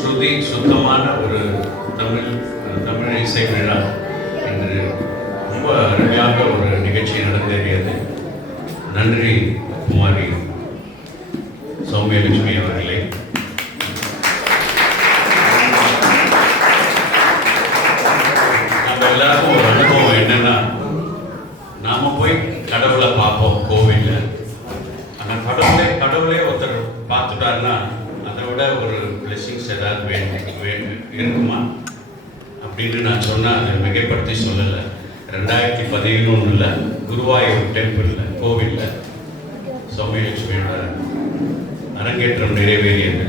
ஸ்ருதி சுத்தமான ஒரு தமிழ் இசை விழா என்று ரொம்ப அருமையாக ஒரு நிகழ்ச்சி நடந்தேறியது. நன்றி குமாரி சௌமியலட்சுமி அவர்களே. நம்ம எல்லாருக்கும் ஒரு அனுபவம் என்னன்னா, நாம போய் கடவுளை பார்ப்போம் கோவிலில். ஆனால் கடவுளே ஒருத்தர் பார்த்துட்டாருன்னா அதை விட ஒரு பிளெஸிங்ஸ் ஏதாவது இருக்குமா அப்படின்னு நான் சொன்னால் அதை மிகைப்படுத்தி சொல்லலை. 2011 குருவாயூர் டெம்பிளில் கோவிலில் சௌமியலட்சுமியோட அரங்கேற்றம் நிறைவேறியது.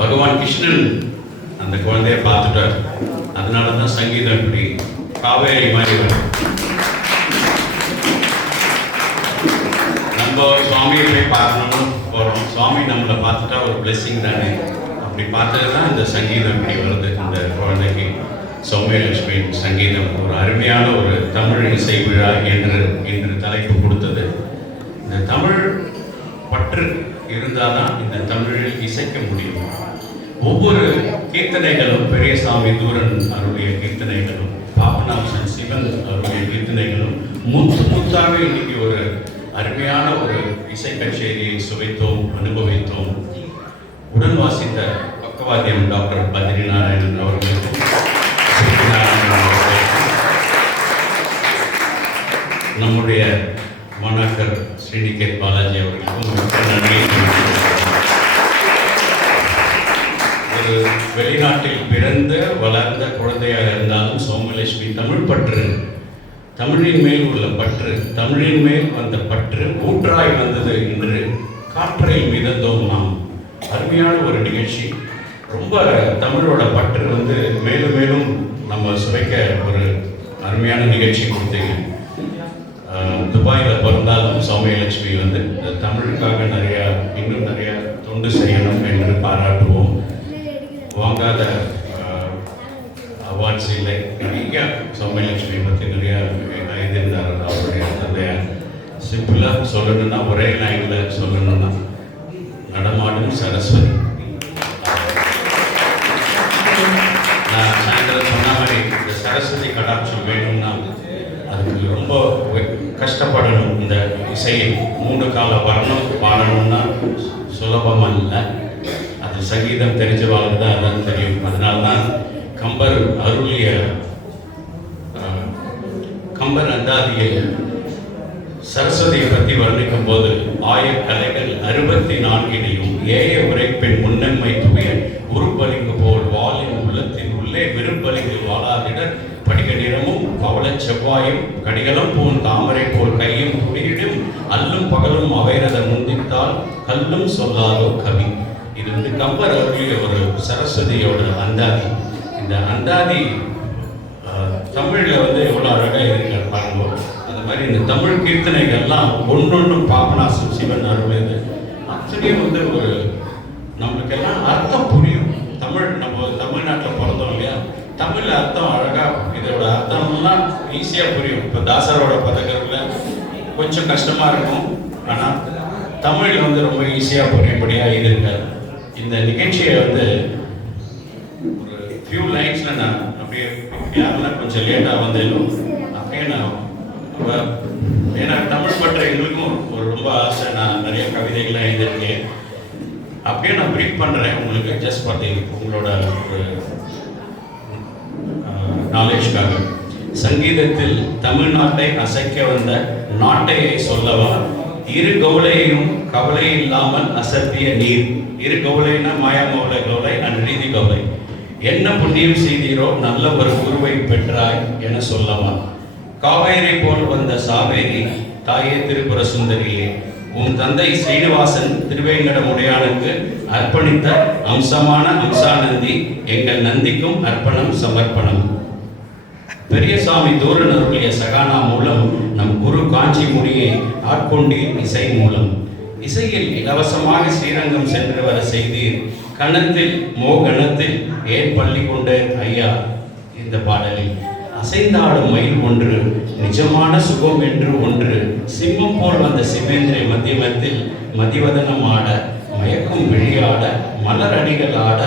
பகவான் கிருஷ்ணன் அந்த குழந்தைய பார்த்துட்டார். அதனால தான் சங்கீதம் இப்படி காவேரி மாதிரி வரும். நம்ம சுவாமியை போய் பார்க்கணும்னு போகிறோம். சுவாமி நம்மளை பார்த்துட்டா ஒரு பிளெஸிங் தானே. அப்படி பார்த்தது தான் இந்த சங்கீதம் இப்படி வருது. இந்த குழந்தைக்கு சௌமியலட்சுமி சங்கீதம் ஒரு அருமையான ஒரு தமிழ் இசை விழா என்று தலைப்பு கொடுத்தது. இந்த தமிழ் பற்று இருந்தால் தான் இந்த தமிழில் இசைக்க முடியும். ஒவ்வொரு கீர்த்தனைகளும் பெரியசாமி தூரன் அவருடைய கீர்த்தனைகளும் பாபநாசன் சிவன் அவருடைய கீர்த்தனைகளும் முத்தாக இன்னைக்கு ஒரு அருமையான ஒரு இசை கச்சேரியை சுவைத்தோம், அனுபவித்தோம். உடன் வாசித்த பக்கவாத்தியம் டாக்டர் பத்ரிநாராயணன் அவர்களுக்கும் நம்முடைய மாணாக்கர் ஸ்ரீநிகேத் பாலாஜி அவர்களுக்கும் மிக்க நன்றி. ஒரு வெளிநாட்டில் பிறந்த வளர்ந்த குழந்தையாக இருந்தாலும் சௌமியலட்சுமி தமிழ் பற்று, தமிழின் மேல் உள்ள பற்று, தமிழின் மேல் வந்த பற்று ஊற்றாய் வந்தது என்று காற்றில் மிதந்தோம் நாம். அருமையான ஒரு நிகழ்ச்சி. ரொம்ப தமிழோட பற்று மேலும் மேலும் நம்ம சுவைக்க ஒரு அருமையான நிகழ்ச்சி கொடுத்தீங்க. துபாயில் பிறந்தாலும் சௌமியலட்சுமி தமிழுக்காக இன்னும் நிறைய தொண்டு செய்யணும் என்று பாராட்டுவோம். வாங்காத அவார்ட்ஸ் இல்லை. நிறைய சௌமியலட்சுமி பற்றி நிறைய எழுதியிருந்தார் அவருடைய தந்தையார். சிம்பிளாக சொல்லணும்னா, ஒரே லைனில் சொல்லணும்னா, நடமாடும் சரஸ்வதி. நான் சாயந்தரம் சொன்ன மாதிரி இந்த சரஸ்வதி கடாட்சம் வேணும்னா அதுக்கு ரொம்ப கஷ்டப்படணும். இந்த இசையை 3 கால வர்ணம் பாடணும்னா சுலபமாக இல்லை. அது சங்கீதம் தெரிஞ்சவாளுக்கு தான் அதான் தெரியும். அதனால்தான் கம்பர் அருளிய கம்பர் அந்தாதியில் சரஸ்வதியை பற்றி வர்ணிக்கும் போது, ஆயக்கலைகள் 64 ஏய உரைப்பின் முன்னன்மை தூய உருப்பலிங்கு போல் வாலின் உள்ளத்தின் உள்ளே விருப்பலிங்கு வாழாதிடர் படிக நிறமும் பவள செவ்வாயும் கடிகளம் போல் தாமரை போல் கையும் துணியிடும் அல்லும் பகலும் அவைரத முந்தித்தால் கல்லும் சொல்லாதோ கவி. இது கம்பர் அருளிய ஒரு சரஸ்வதியோட அந்தாதி. இந்த அந்தாதி தமிழில் எவ்வளோ அழகாக இருக்கிற பாருங்க. அந்த மாதிரி இந்த தமிழ் கீர்த்தனைகள்லாம் ஒன்றொன்றும் பாபநாசம் சிவன் அருளியது அத்தனையும் ஒரு நம்மளுக்கெல்லாம் அர்த்தம் புரியும். நம்ம தமிழ்நாட்டில் பிறந்தோம் இல்லையா, தமிழ் அர்த்தம் அழகாக, இதோட அர்த்தம்லாம் ஈஸியாக புரியும். இப்போ தாசரோட பதக்கத்தில் கொஞ்சம் கஷ்டமாக இருக்கும், ஆனால் தமிழ் ரொம்ப ஈஸியாக புரியும்படியாக இருக்காது. இந்த நிகழ்ச்சியை ஒரு ஃபியூ லைன்ஸில் நான் அப்படியே யாரெல்லாம் கொஞ்சம் லேட்டாக வந்தாலும் அப்படியே நான், ஏன்னா தமிழ் பற்ற எங்களுக்கும் ரொம்ப ஆசை. நான் நிறைய கவிதைகள்லாம் எழுதியிருக்கேன். அப்படியே நான் ப்ரீஃப் பண்ணுறேன் உங்களுக்கு, ஜஸ்ட் பார்த்தீங்க உங்களோட ஒரு நாலேஜ்காக. சங்கீதத்தில் தமிழ்நாட்டை அசைக்க வந்த நாட்டையை சொல்லவா, இரு கவுளையும் கவலை இல்லாமல் அசத்திய நீர். இரு கவுளைனா மாயாமௌலை கவுளை அண்ட் ரீதி கவுளை. என்ன புண்ணியம் செய்தீரோ நல்ல ஒரு குருவை பெற்றாய் என சொல்லவா. காவேரி போல் வந்த சாவேரி தாயே திரிபுர சுந்தரியே, உன் தந்தை ஸ்ரீனிவாசன் திருவேங்கடமுடையானுக்கு அர்ப்பணித்த அம்சமான அம்சானந்தி எங்கள் நந்திக்கும் அர்ப்பணம் சமர்ப்பணம். பெரியசாமி தூரன் அருளிய சகானா மூலம் நம் குரு காஞ்சி முனியை ஆட்கொண்டீர் இசை மூலம். இசையில் இலவசமாக ஸ்ரீரங்கம் சென்று வர செய்தீர், கணத்தில் மோகணத்தில் ஏன் பள்ளி கொண்ட ஐயா. இந்த பாடலில் அசைந்தாடும் மயில் ஒன்று, நிஜமான சுகம் என்று ஒன்று, சிம்மம் போல் வந்த சிவேந்திரை மத்தியமத்தில் மதிவதனம் ஆட, மயக்கும் விழியாட, மலர் அடிகள் ஆட,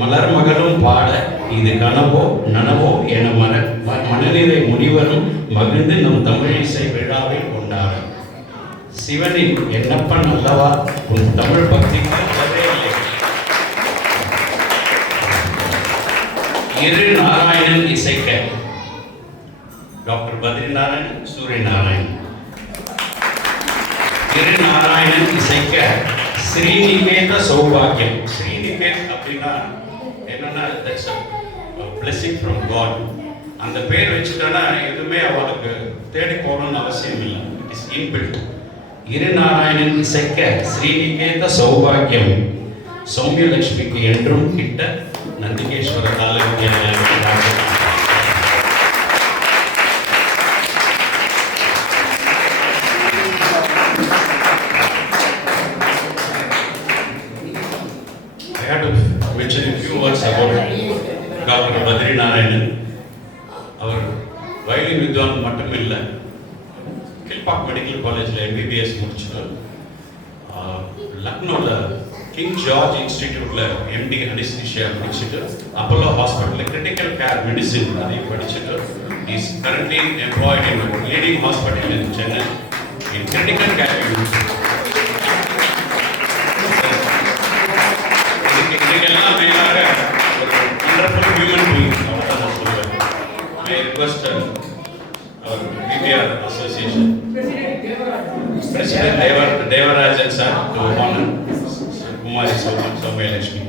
மலர் மகளும் பாட, இது கனவோ நனவோ என மனநிலை முனிவரும் மகிழ்ந்து நம் தமிழிசை விழாவை கொண்டாட. சிவனின் என்னப்பன் அல்லவா உன் தமிழ் பக்திக்கு அல்லவே இல்லை. இரு நாராயணன் இசைக்க டாக்டர் பத்ரிநாராயண், சூரிய நாராயண். இரு நாராயணன் இசைக்க ஸ்ரீநிவேத சௌபாகியம். ஸ்ரீநிவேத் அப்படின்னா என்னன்னா that's a blessing from God. அந்த பேர் வச்சுட்டோன்னா எதுவுமே அவளுக்கு தேடி போகணும்னு அவசியம் இல்லை. It is inbuilt. இரு நாராயணன் இசைக்க ஸ்ரீநிவேத சௌபாகியம். சௌமியலட்சுமிக்கு என்றும் கிட்ட நந்திகேஸ்வர காலவித்யாலயம். I had to mention a few words about Dr. Badrinarayanan. அவர் வயலின் வித்வான் மட்டும் இல்லை, கில்பாக் மெடிக்கல் காலேஜில் எம்பிபிஎஸ் முடிச்சுட்டு லக்னோவில் கிங் ஜார்ஜ் இன்ஸ்டிடியூட்டில் எம்டி அனிஸ்தீஷியா முடிச்சுட்டு அப்போலோ ஹாஸ்பிட்டலில் கிரிட்டிக்கல் கேர் மெடிசின் அதையும் படிச்சுட்டு is currently employed in leading hospital in Chennai in critical care unit. இதுக்கெல்லாம் மேலாக ஒரு வண்டர்ஃபுல் ஹியூமன் பீயிங் அவ்வளோதான் நான் சொல்லுவேன். I request our BPR association President Devarajan sir to honor Kumari Soumyalakshmi.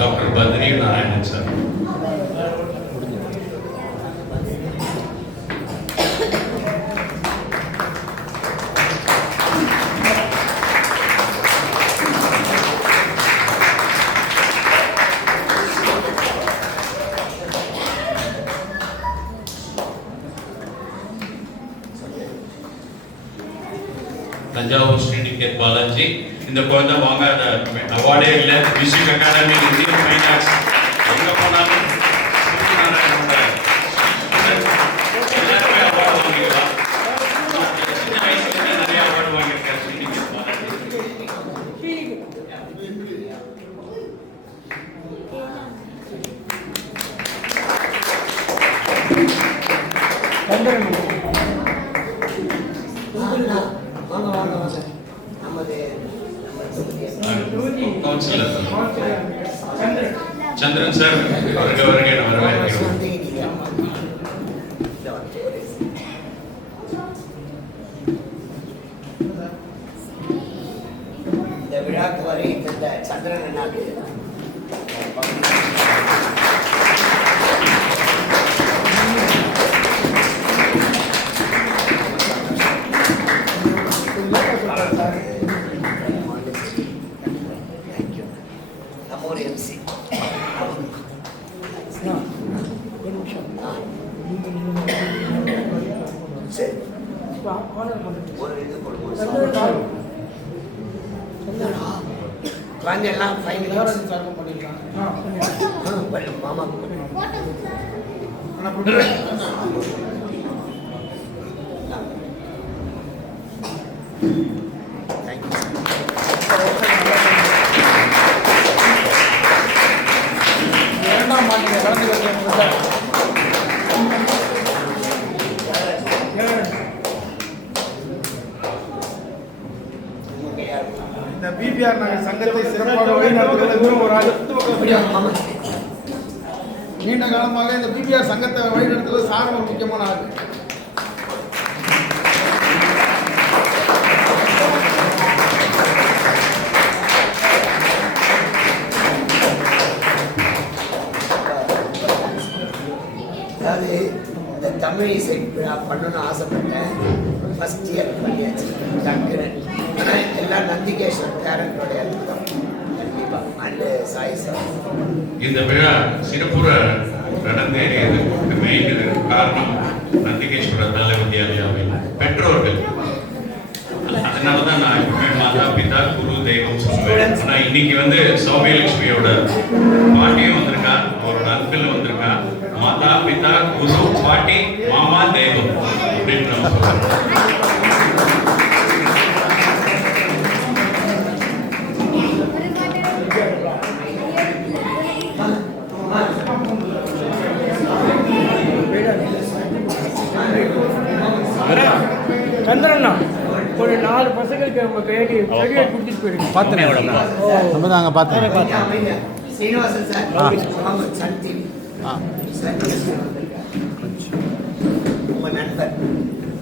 Dr. Bhadrinarayanan sir. Thanjavur Sriniketh Balaji. இந்த குழந்தை வாங்காத அவார்டே இல்லை. Music academy, Indian fine arts, எங்கே போனாலும் எல்லாருமே அவார்டு வாங்கிக்கலாம். சின்ன வயசுல நிறைய அவார்டு வாங்கியிருக்காரு ஸ்ரீநிகேத் பாலாஜி. கவுன்சிலர் சந்திரன் சார் வருக வருக வரவேற்கிறோம். இந்த விழாக்கு வரை இந்த சந்திரன் என்னாக்கு எல்லாம் மாமா இந்த பிபிஆர் நகர் சங்கத்தை சிறப்பாக வழிநடத்துவதில் ஒரு ஆள். நீண்ட காலமாக இந்த பிபிஆர் சங்கத்தை வழிநடத்துவது சார் ஒரு முக்கியமான ஆள். அதாவது இந்த தமிழ் இசை விழா பண்ணணும்னு ஆசைப்பட்டேன். ஃபஸ்ட் இயர் பண்ணியாச்சு டக்குன்னு. ஆனால் எல்லாம் நந்திகேஸ்வரன் பேரண்டோடைய அண்டு சாய் சார். இந்த விழா சிறப்புற நடந்தேறியதற்கு மெயின் காரணம் நந்திகேஸ்வர தல வித்யாலயாவின் பெற்றோர்கள். அதனாலதான் நான் எப்பவுமே மாதா பிதா குரு தெய்வம் சொல்லுவேன். ஆனா இன்னைக்கு வந்து சௌமியலட்சுமியோட பாட்டியும் வந்திருக்கா, அவரோட அங்கிள் வந்திருக்கா. மாதா பிதா குரு பாட்டி மாமா தெய்வம் அப்படின்னு நம்ம சொல்றோம். சந்திரண்ணா ஒரு 4 பசங்களுக்கு நம்ம கையடி சர்டிஃபிகேட் கொடுத்துட்டு போயிடுங்க. பார்த்தேன் நம்ம தான் அங்கே பார்த்தேன். சீனிவாசன் சார் ஆமாம் சன் டிவி ஆ உங்கள் நண்பர்